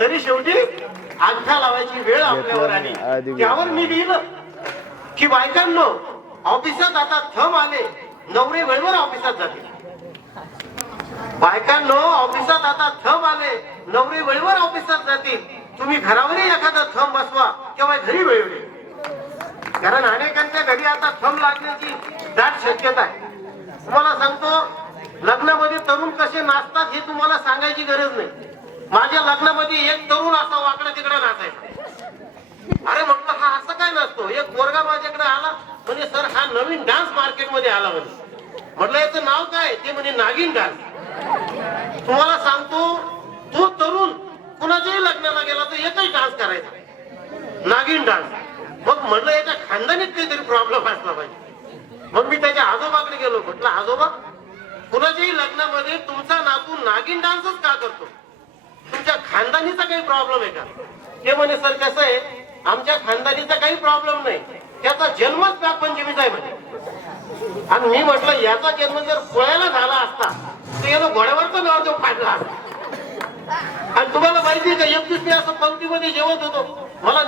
तरी शेवटी अंगठा लावायची वेळ आपल्यावर आली. त्यावर मी लिहिलं की बायकांनो ऑफिसात आता थम आले नवरे वेळेवर ऑफिसात जातील. बायकांनो ऑफिसात आता थम आले नवरे वेळेवर ऑफिसात जातील. तुम्ही घरावरही एखादा थम बसवा तेव्हा घरी वेळ येईल कारण अनेकांच्या घरी आता थम लागण्याची दाट शक्यता आहे. तुम्हाला सांगतो लग्नामध्ये तरुण कसे नाचतात हे तुम्हाला सांगायची गरज नाही. माझ्या लग्नामध्ये एक तरुण असा वाकडा तिकडे नाचायचा. अरे म्हटलं हा असं काय नसतो एक पोरगा माझ्याकडे आला म्हणजे सर हा नवीन डान्स मार्केटमध्ये आला म्हणे. म्हटलं याचं नाव काय? ते म्हणजे नागिन डान्स तुम्हाला सांगतो तो तरुण कुणाच्याही लग्नाला गेला तर एकच डान्स करायचा नागिन डान्स मग म्हटलं याच्या खानदानीत काहीतरी प्रॉब्लेम असला पाहिजे. मग मी त्याच्या आजोबाकडे गेलो म्हटलं आजोबा कुणाच्याही लग्नामध्ये तुमचा नातू नागिन डान्सच का करतो? तुमच्या खानदानीचा काही प्रॉब्लेम आहे का? ते म्हणे सर कसं आहे? आमच्या खानदानीचा काही प्रॉब्लेम नाही. त्याचा जन्मच नागपंचमीचा आहे म्हणे. आणि मी म्हटलं याचा जन्म जर पोळ्याला झाला असता तर यानं घोड्यावरचा नाव तो फाडला असता. आणि तुम्हाला माहिती आहे का एकवीस मी असं पंक्तीमध्ये जेवत होतो. मला